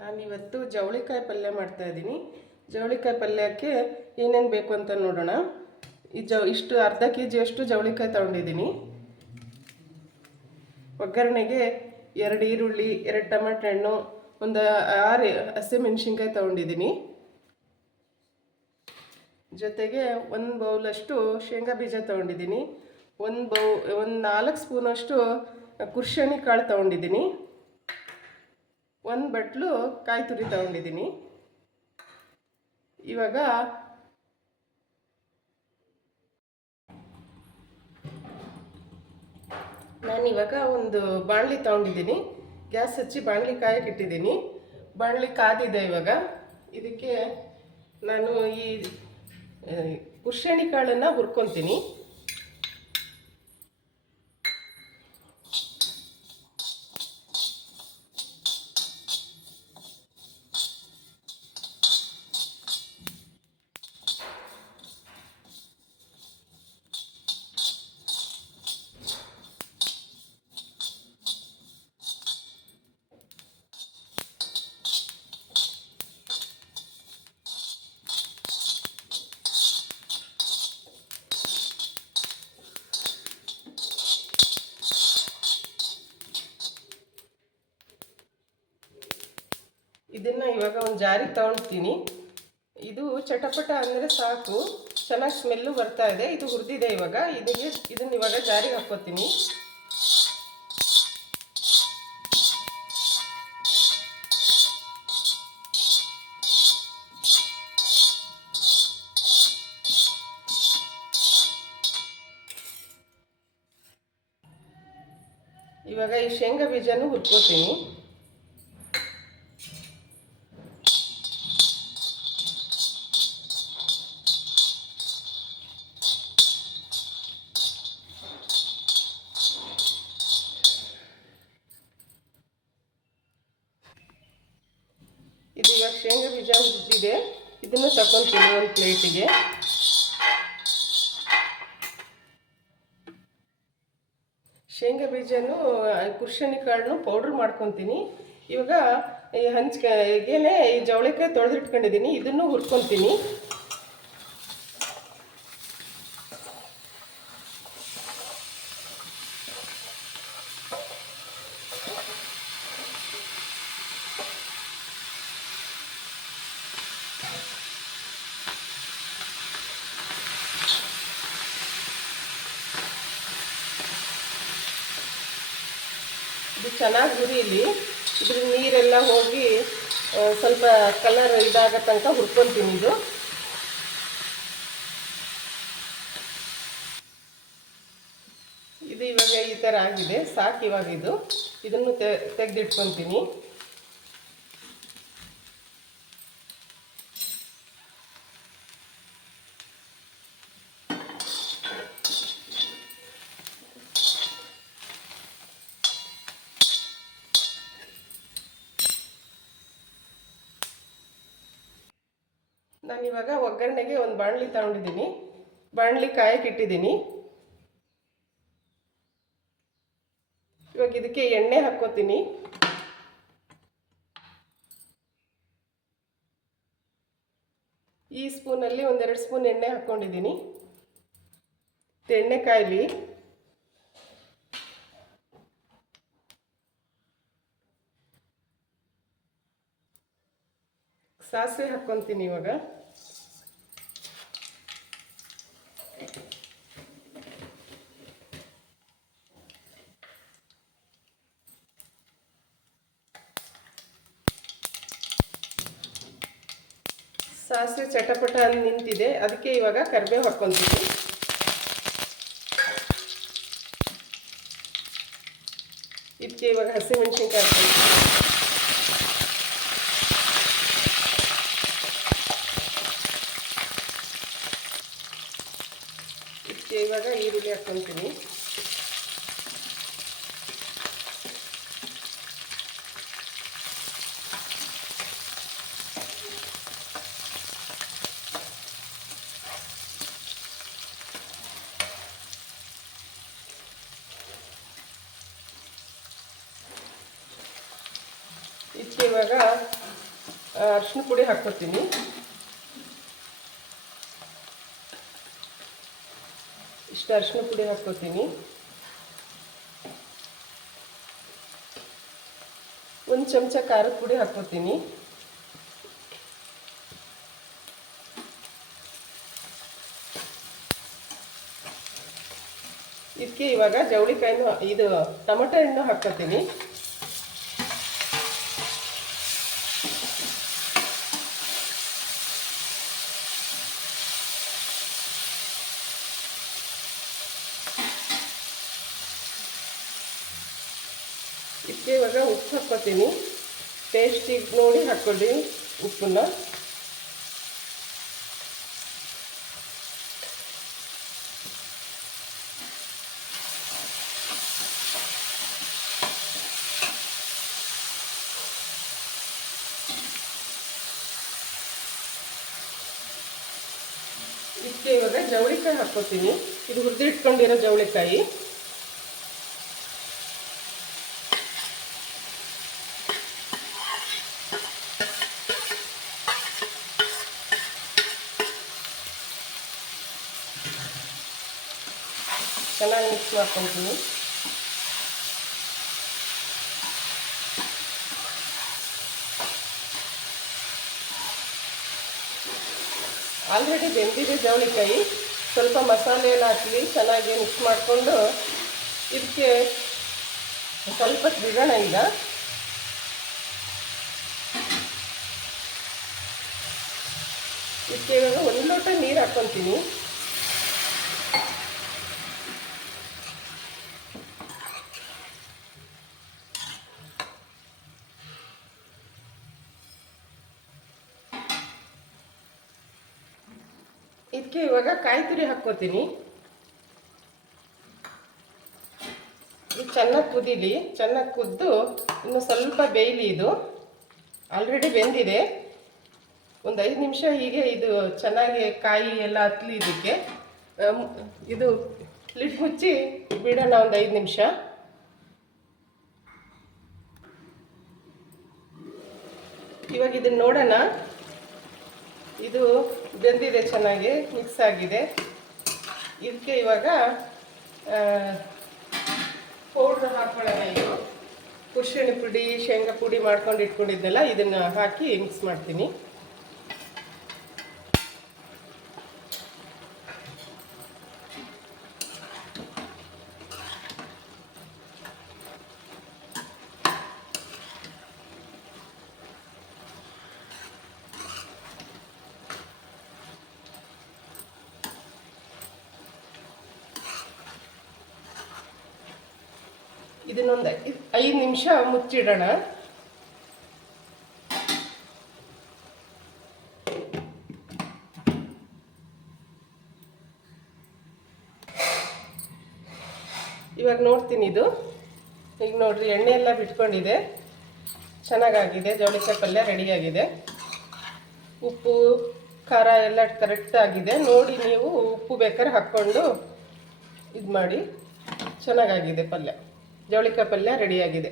ನಾನಿವತ್ತು ಜವಳಿಕಾಯಿ ಪಲ್ಯ ಮಾಡ್ತಾಯಿದ್ದೀನಿ. ಜವಳಿಕಾಯಿ ಪಲ್ಯಕ್ಕೆ ಏನೇನು ಬೇಕು ಅಂತ ನೋಡೋಣ. ಇಷ್ಟು ಅರ್ಧ ಕೆಜಿಯಷ್ಟು ಜವಳಿಕಾಯಿ ತೊಗೊಂಡಿದ್ದೀನಿ. ಒಗ್ಗರಣೆಗೆ 2 ಈರುಳ್ಳಿ, 2 ಟೊಮೆಟೊ ಹಣ್ಣು, ಒಂದು 6 ಹಸಿಮೆಣಸಿನ್ಕಾಯಿ ತೊಗೊಂಡಿದ್ದೀನಿ. ಜೊತೆಗೆ 1 ಬೌಲಷ್ಟು ಶೇಂಗಾ ಬೀಜ ತೊಗೊಂಡಿದ್ದೀನಿ. 1 4 ಸ್ಪೂನಷ್ಟು ಕುರ್ಷಣಿ ಕಾಳು ತೊಗೊಂಡಿದ್ದೀನಿ. 1 ಬಟ್ಲು ಕಾಯಿ ತುರಿ ತೊಗೊಂಡಿದ್ದೀನಿ. ಇವಾಗ ನಾನಿವಾಗ ಒಂದು ಬಾಣಲಿ ತೊಗೊಂಡಿದ್ದೀನಿ. ಗ್ಯಾಸ್ ಹಚ್ಚಿ ಬಾಣಲಿ ಕಾಯಕ್ಕೆ ಇಟ್ಟಿದ್ದೀನಿ. ಬಾಣಲಿ ಕಾದಿದೆ. ಇವಾಗ ಇದಕ್ಕೆ ನಾನು ಈ ಕುರ್ಷಣಿ ಕಾಳನ್ನು ಹುರ್ಕೊತೀನಿ. ಇದನ್ನು ಇವಾಗ ಒಂದು ಜಾರಿಗೆ ತೊಗೊಳ್ತೀನಿ. ಇದು ಚಟಪಟ ಅಂದರೆ ಸಾಕು, ಚೆನ್ನಾಗಿ ಸ್ಮೆಲ್ಲು ಬರ್ತಾ ಇದೆ. ಇದು ಹುರಿದಿದೆ. ಇವಾಗ ಇದನ್ನು ಇವಾಗ ಜಾರಿಗೆ ಹಾಕ್ಕೋತೀನಿ. ಇವಾಗ ಈ ಶೇಂಗಾ ಬೀಜನೂ ಹುರ್ಕೋತೀನಿ. ಇದು ಇವಾಗ ಶೇಂಗಾ ಬೀಜ ಹುರಿದಿದೆ. ಇದನ್ನು ತಗೊಳ್ತೀನಿ ಒಂದು ಪ್ಲೇಟಿಗೆ. ಶೇಂಗಾ ಬೀಜನೂ ಕುರ್ಷಣಿ ಕಾಳನ್ನು ಪೌಡ್ರ್ ಮಾಡ್ಕೊತೀನಿ. ಇವಾಗ ಹಂಚ್ಗೆನೆ ಈ ಜವಳಿಕಾಯಿ ತೊಳೆದಿಟ್ಕೊಂಡಿದ್ದೀನಿ. ಇದನ್ನು ಹುರ್ಕೊತೀನಿ. ಇದು ಚೆನ್ನಾಗಿ ಹುರಿಲಿ. ಇದ್ರ ನೀರೆಲ್ಲ ಹೋಗಿ ಸ್ವಲ್ಪ ಕಲರ್ ಇದಾಗೋ ತನಕ ಹುರ್ಕೊತೀನಿ. ಇದು ಇವಾಗ ಈ ಥರ ಆಗಿದೆ. ಸಾಕು. ಇವಾಗ ಇದನ್ನು ತೆಗೆದಿಟ್ಕೊತೀನಿ. ನಾನಿವಾಗ ಒಗ್ಗರಣೆಗೆ ಒಂದು ಬಾಣಲಿ ತಗೊಂಡಿದ್ದೀನಿ. ಬಾಣಲಿ ಕಾಯಕ್ಕೆ ಇಟ್ಟಿದ್ದೀನಿ. ಇವಾಗ ಇದಕ್ಕೆ ಎಣ್ಣೆ ಹಾಕ್ಕೋತೀನಿ. ಈ ಸ್ಪೂನಲ್ಲಿ 1-2 ಸ್ಪೂನ್ ಎಣ್ಣೆ ಹಾಕ್ಕೊಂಡಿದ್ದೀನಿ. ಎಣ್ಣೆ ಕಾಯಲಿ. ಸಾಸಿವೆ ಹಾಕ್ಕೊತೀನಿ. ಇವಾಗ ಸಾಸಿವೆ ಚಟಪಟ ನಿಂತಿದೆ. ಅದಕ್ಕೆ ಇವಾಗ ಕರಿಬೇವು ಹಾಕ್ಕೊತೀನಿ. ಇದಕ್ಕೆ ಇವಾಗ ಹಸಿಮೆಣಸಿನ್ಕಾಯಿ ಹಾಕ್ಕೊತೀನಿ. ಇದಕ್ಕೆ ಇವಾಗ ಈರುಳ್ಳಿ ಹಾಕ್ಕೊತೀನಿ. ಇದಕ್ಕೆ ಇವಾಗ ಅರಿಶಿನ ಪುಡಿ ಹಾಕ್ಕೊತೀನಿ. ಇಷ್ಟು ಅರಿಶಿನ ಪುಡಿ ಹಾಕ್ಕೊತೀನಿ. ಒಂದು ಚಮಚ ಖಾರದ ಪುಡಿ ಹಾಕ್ಕೊತೀನಿ. ಇದಕ್ಕೆ ಇವಾಗ ಜವಳಿಕಾಯಿನೂ ಇದು ಟೊಮೆಟೊ ಹಣ್ಣು ಹಾಕ್ಕೊತೀನಿ. ಇದಕ್ಕೆ ಇವಾಗ ಉಪ್ಪು ಹಾಕ್ಕೊತೀನಿ. ಟೇಸ್ಟಿಗೆ ನೋಡಿ ಹಾಕ್ಕೊಳ್ಳಿ ಉಪ್ಪನ್ನ. ಇದಕ್ಕೆ ಇವಾಗ ಜವಳಿಕಾಯಿ ಹಾಕ್ಕೊತೀನಿ. ಇದು ಹುರಿದಿಟ್ಕೊಂಡಿರೋ ಜವಳಿಕಾಯಿ. ಚೆನ್ನಾಗಿ ಮಿಕ್ಸ್ ಮಾಡ್ಕೊತೀನಿ. ಆಲ್ರೆಡಿ ಬೆಂದಿದೆ ಜವಳಿಕಾಯಿ. ಸ್ವಲ್ಪ ಮಸಾಲೆ ಎಲ್ಲ ಹಾಕಿ ಚೆನ್ನಾಗಿ ಮಿಕ್ಸ್ ಮಾಡಿಕೊಂಡು ಇದಕ್ಕೆ ಸ್ವಲ್ಪ ಬಿಡೋಣ. ಈಗ ಇದಕ್ಕೆ ಇವಾಗ 1 ಲೋಟ ನೀರು ಹಾಕ್ಕೊತೀನಿ. ಇದಕ್ಕೆ ಇವಾಗ ಕಾಯಿ ತುರಿ ಹಾಕ್ಕೋತೀನಿ. ಇದು ಚೆನ್ನಾಗಿ ಕುದೀಲಿ. ಚೆನ್ನಾಗಿ ಕುದ್ದು ಇನ್ನು ಸ್ವಲ್ಪ ಬೇಯಲಿ. ಇದು ಆಲ್ರೆಡಿ ಬೆಂದಿದೆ. ಒಂದು 5 ನಿಮಿಷ ಹೀಗೆ ಇದು ಚೆನ್ನಾಗಿ ಕಾಯಿ ಎಲ್ಲ ಹತ್ತಲಿ. ಇದಕ್ಕೆ ಇದು ಲಿಡ್ ಮುಚ್ಚಿ ಬಿಡೋಣ ಒಂದು 5 ನಿಮಿಷ. ಇವಾಗ ಇದನ್ನು ನೋಡೋಣ. ಇದು ಬೆಂದಿದೆ, ಚೆನ್ನಾಗಿ ಮಿಕ್ಸ್ ಆಗಿದೆ. ಇದಕ್ಕೆ ಇವಾಗ ಪೌಡ್ರ್ ಹಾಕೊಳ್ಳೋಣ. ಇದು ಕುರ್ಷಣಿ ಪುಡಿ, ಶೇಂಗಾ ಪುಡಿ ಮಾಡ್ಕೊಂಡು ಇಟ್ಕೊಂಡಿದ್ದೆಲ್ಲ ಇದನ್ನು ಹಾಕಿ ಮಿಕ್ಸ್ ಮಾಡ್ತೀನಿ. ಇದನ್ನೊಂದು 5 ನಿಮಿಷ ಮುಚ್ಚಿಡೋಣ. ಇವಾಗ ನೋಡ್ತೀನಿ. ಇದು ಈಗ ನೋಡ್ರಿ, ಎಣ್ಣೆ ಎಲ್ಲ ಬಿಟ್ಕೊಂಡಿದೆ. ಚೆನ್ನಾಗಾಗಿದೆ. ಜವಳಿಕಾಯಿ ಪಲ್ಯ ರೆಡಿಯಾಗಿದೆ. ಉಪ್ಪು ಖಾರ ಎಲ್ಲ ಕರೆಕ್ಟ್ ಆಗಿದೆ. ನೋಡಿ ನೀವು ಉಪ್ಪು ಬೇಕಾದ್ರೆ ಹಾಕ್ಕೊಂಡು ಇದು ಮಾಡಿ. ಚೆನ್ನಾಗಾಗಿದೆ ಪಲ್ಯ. ಜವಳಿಕಾಯಿ ಪಲ್ಯ ರೆಡಿಯಾಗಿದೆ.